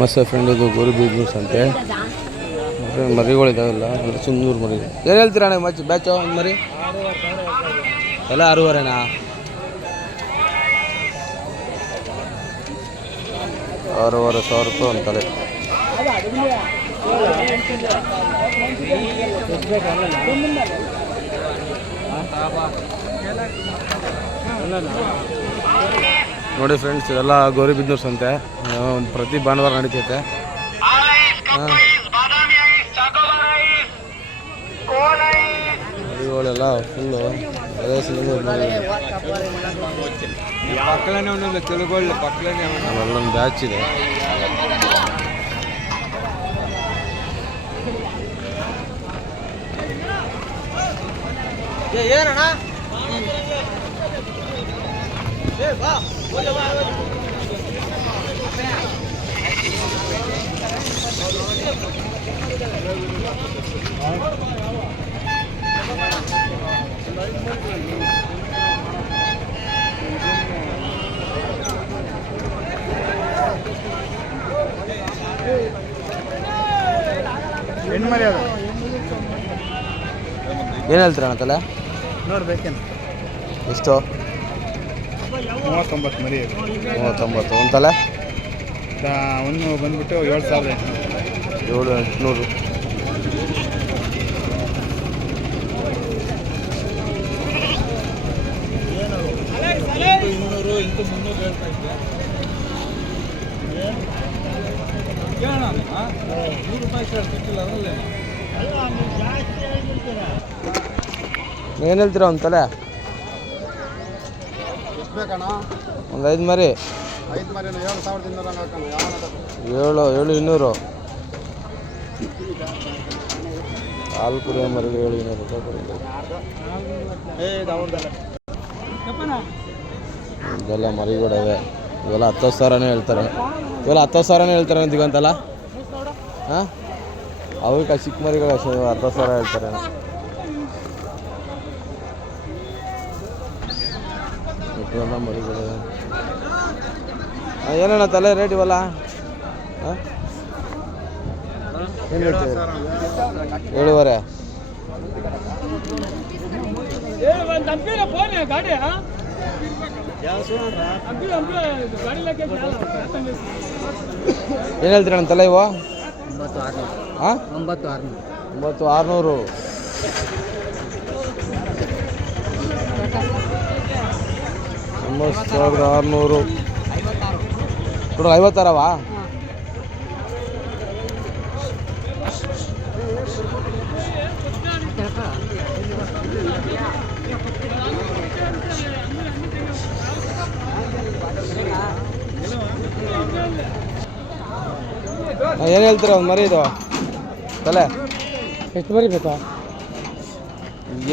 ನಮಸ್ತೆ ಫ್ರೆಂಡ್, ಇದು ಗೌರಿಬಿದನೂರು ಸಂತೆ. ಮರಿಗಳಿದಾವೆಲ್ಲ ಅಂದರೆ ಸುಂದೂರು ಮರಿ. ಏನು ಹೇಳ್ತೀರಾ ಅಣ್ಣ ಬ್ಯಾಚು ಒಂದು ಮರಿ? ಎಲ್ಲ 6,500ನಾ? 6,500 ರೂಪಾಯಿ ಒಂದು ತಲೆ. ನೋಡಿ ಫ್ರೆಂಡ್ಸ್, ಇದೆಲ್ಲ ಗೌರಿಬಿದನೂರು ಸಂತೆ. ಪ್ರತಿ ಭಾನುವಾರ ನಡೀತೈತೆ. ಮರಿಗಳೆಲ್ಲ ಫುಲ್ಲು ಅಲ್ಲೊಂದು ಬ್ಯಾಚ್ ಇದೆ. ಏನಣ್ಣ ಏನು ಹೇಳ್ತೀರಣ್ಣ ತಲೆ? ನೋಡ್ಬೇಕೇನು ಎಷ್ಟು? 39 ಮರಿ. 39 ಒಂದು ತಲೆ. ಒಂದು ಬಂದ್ಬಿಟ್ಟು 7,800. 7,800. ಏನು ಹೇಳ್ತೀರ ಒಂದು ತಲೆ? ಒಂದು 5 ಮರಿ. 7,200. ಹಾಲು ಕುರಿಯ ಮರಿಗೆ 7,200 ರೂಪಾಯಿ. ಇದೆಲ್ಲ ಮರಿಗಳಿವೆ. ಇವೆಲ್ಲ 10,000 ಹೇಳ್ತಾರೆ. ಇವೆಲ್ಲ 10,000 ಹೇಳ್ತಾರೆ ಅಂತೀಗಂತಲ್ಲ. ಹಾಂ, ಅವಕ್ಕೆ ಚಿಕ್ಕ ಮರಿಗಳು ಅಷ್ಟೇ 10,000 ಹೇಳ್ತಾರೆ. ಇವೆಲ್ಲ ಮರಿಗಳು. ಏನಣ್ಣ ತಲೆ ರೇಟ್ ಇವೆಲ್ಲ? ಹಾಂ, ಏನು ಹೇಳ್ತೀವಿ? 7,500. ಏನು ಹೇಳ್ತೀರಣ್ಣ ತಲೆ ಇವು? 9,600. 9,600 ಕೂಡ 50,000ವಾ? ಏನು ಹೇಳ್ತೀರ ಒಂದು ಮರಿ ಇದು ತಲೆ? ಎಷ್ಟು ಮರಿ ಬೇಕಾ?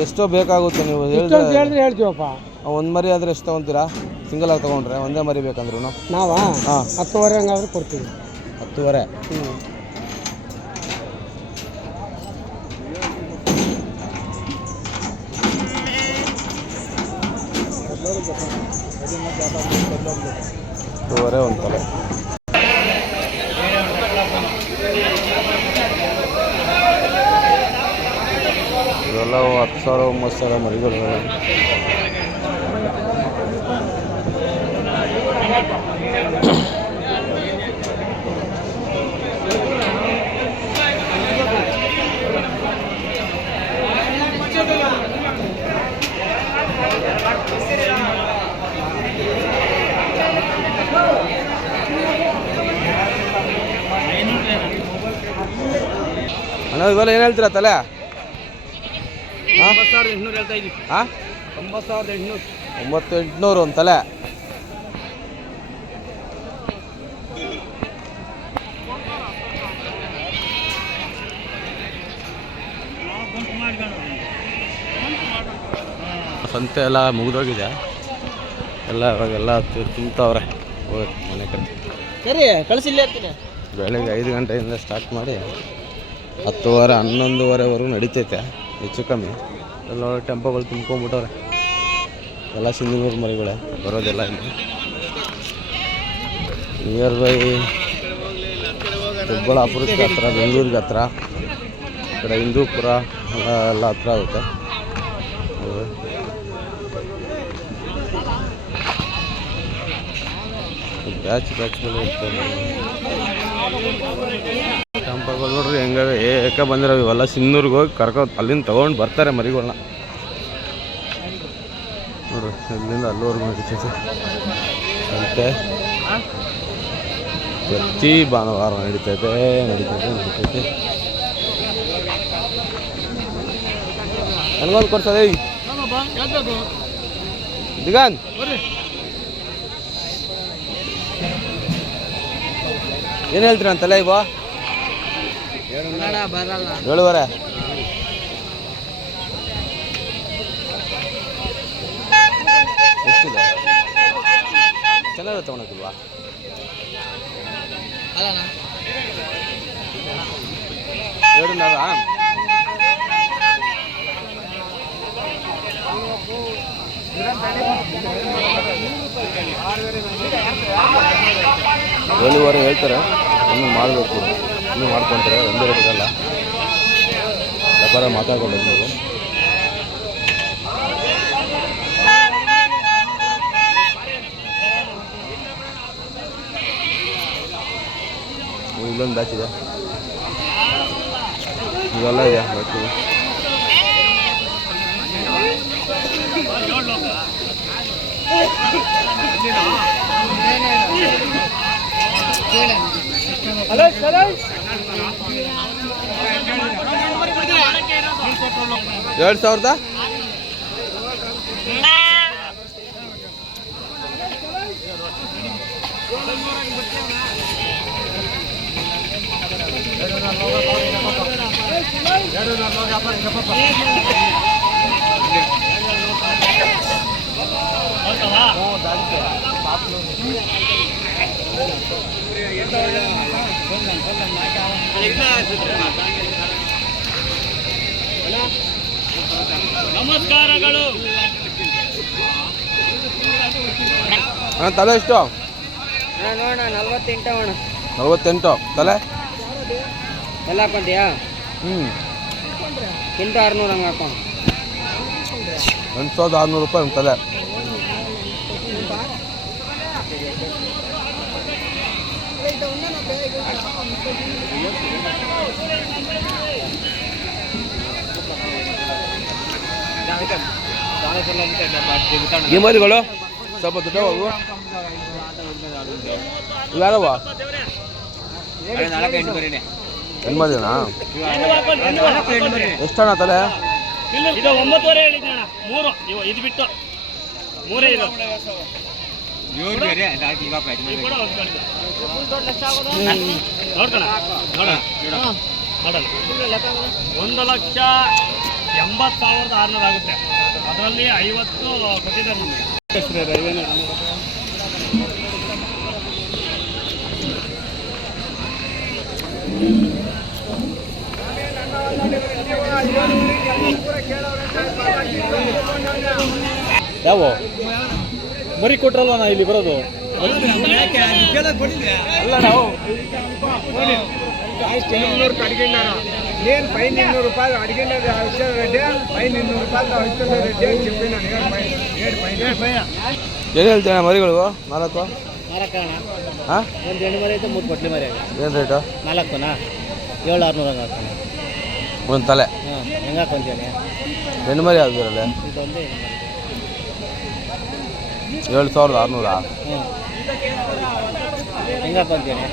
ಎಷ್ಟೋ ಬೇಕಾಗುತ್ತೆ ನೀವು ಹೇಳಿದ್ರೆ ಹೇಳ್ತೀವಪ್ಪ. ಒಂದು ಮರಿ ಆದರೆ ಎಷ್ಟು ತೊಗೊತೀರಾ? ಸಿಂಗಲ್ ಆಗಿ ತೊಗೊಂಡ್ರೆ ಒಂದೇ ಮರಿ ಬೇಕಂದ್ರೂ ನಾವು 10,500 ಹಂಗಾದ್ರೆ ಕೊಡ್ತೀವಿ. 10,500. ಒಂದು ತಲೆ. ಇವೆಲ್ಲ 10,000 9,000 ಮರಿಗಳು. ಅಣ್ಣ ಇವೆಲ್ಲ ಏನು ಹೇಳ್ತೀರಾ ತಲೆ? 9,800 ಹೇಳ್ತಾ ಇದ್ದೀವಿ. ಹಾಂ, 9,800. 9,800 ಒಂದು ತಲೆ. ಸಂತೆ ಎಲ್ಲ ಮುಗಿದೋಗಿದೆ. ಎಲ್ಲ ಇವಾಗೆಲ್ಲ ತುಂಬ್ತಾವ್ರೆ. ಹೋಗಿ ಮನೆ ಕಡೆ ಸರಿ ಕಳಿಸಿಲ್ಲ ಇರ್ತೀನಿ. ಬೆಳಗ್ಗೆ 5 ಗಂಟೆಯಿಂದ ಸ್ಟಾರ್ಟ್ ಮಾಡಿ 10:30 11:30ವರೆಗೂ ನಡೀತೈತೆ ಹೆಚ್ಚು ಕಮ್ಮಿ. ಎಲ್ಲ ಟೆಂಪೋಗಳು ತುಂಬ್ಕೊಂಡ್ಬಿಟ್ಟವ್ರೆ. ಎಲ್ಲ ಸಿಂಧನೂರು ಮರಿಗಳೇ ಬರೋದೆಲ್ಲ ಇಲ್ಲಿ. ನಿಯರ್ ಬೈ ದೊಡ್ಡಬಳ್ಳಾಪುರಕ್ಕೆ ಹತ್ರ, ಬೆಂಗಳೂರಿಗೆ ಹತ್ರ, ಈ ಕಡೆ ಹಿಂದೂಪುರ ಎಲ್ಲ ಹತ್ರ ಆಗುತ್ತೆ. ಬ್ಯಾಚ್ಗಳು ಇರ್ತವೆ. ಟೆಂಪೋಗಳು ನೋಡ್ರಿ ಹೆಂಗ ಏಕೆ ಬಂದಿರೋ ಇವೆಲ್ಲ ಸಿನ್ನೂರಿಗೆ ಹೋಗಿ ಅಲ್ಲಿಂದ ತೊಗೊಂಡು ಬರ್ತಾರೆ ಮರಿಗಳನ್ನ. ನೋಡ್ರಿ ಇಲ್ಲಿಂದ ಅಲ್ಲಿವರೆಗೂ ನಡೀತೈತೆ ಅಂತೆ. ಪ್ರತಿ ಭಾನುವಾರ ನಡೀತೈತೆ. ನನಗೊಂದು ಕೊಡ್ಸೋದೇ ದಿಗಾನ್. ಏನು ಹೇಳ್ತೀರ ಅಂತಲ್ಲ ಇವ? 7.5 ಎಷ್ಟಿದೆ? ಚೆನ್ನಾಗಿ ತಗೊಳಕ್ಕಿಲ್ವಾ? 7.5. ಏಳುವರೆ ಹೇಳ್ತಾರೆ. ಇನ್ನೂ ಮಾಡಬೇಕು, ಇನ್ನೂ ಮಾಡ್ಕೊತಾರೆ. ಒಂದೇ ರೇಟ್ ಇರಲ್ಲ. ವ್ಯಾಪಾರ ಮಾತಾಡ್ಕೊಂಡು ನೀವು ಇಲ್ಲೊಂದು ಬ್ಯಾಚ್ ಇದೆ, ಇವೆಲ್ಲ ಇದೆ ಬ್ಯಾಚು. ಎರಡು ಸಾವಿರದ ನಮಸ್ಕಾರಗಳು. ತಲೆ ಎಷ್ಟು? ನೋಡೋಣ 48 ಅಣ್ಣ. 48 ತಲೆ ಎಲ್ಲ ಹಾಕೊಂತೀಯಾ? ಕಿಂಟು 600 ಹಂಗೆ ಹಾಕೊಂಡು 8,600 ರೂಪಾಯಿ ಒಂದು ತಲೆ. ಈ ಮರಿಗಳು ಸ್ವಲ್ಪ ದೊಡ್ಡವು ಯಾರವ? ಹೆಣ್ಮರಿನಾ? ಎಷ್ಟಣ್ಣ ತಲೆ? ಇದು 9.5 ಹೇಳಿದ್ನಣ್ಣ. 3 ಇದು ಬಿಟ್ಟು 3 ಇದು. ನೋಡ್ತಾನ 1,80,600 ಆಗುತ್ತೆ. ಅದರಲ್ಲಿ 50 ಕೊಟ್ಟಿದ್ದಾರೆ ನಮಗೆ. ಯಾವ ಮರಿ ಕೊಟ್ರಲ್ವ ನಾ ಇಲ್ಲಿ ಬರೋದು? ಅಲ್ಲ ನಾವು 200 ಅಡಿಗೆಂಡಾರ ಏನು ಫೈನ್ 200 ರೂಪಾಯಿ ಅಡಿಗೆಂಡ ರೆಡ್ಡಿ ಫೈನ್ 200 ರೂಪಾಯಿ ರೆಡ್ಡಿ చెప్పిన ಏನು ಹೇಳ್ತೇನೆ ಮರಿಗಳು? 4 ಹಾಂ, ಒಂದು ಹೆಣ್ಣು ಮರಿ ಐತೆ, 3 ಪಟ್ಲಿ ಮರಿ. ಏನು ರೇಟು? 4ನಾ? 7,600 ಹಂಗೆ ಹಾಕೋಣ. ಒಂದು ತಲೆ ಹೆಂಗೆ ಹಾಕೊಂತೀನಿ? ಹೆಣ್ಣು ಮರಿ ಆಗಿರಲ್ಲ. ಇದೊಂದು 7,600. ಹೆಂಗೆ ಹಾಕೊಂತೀನಿ?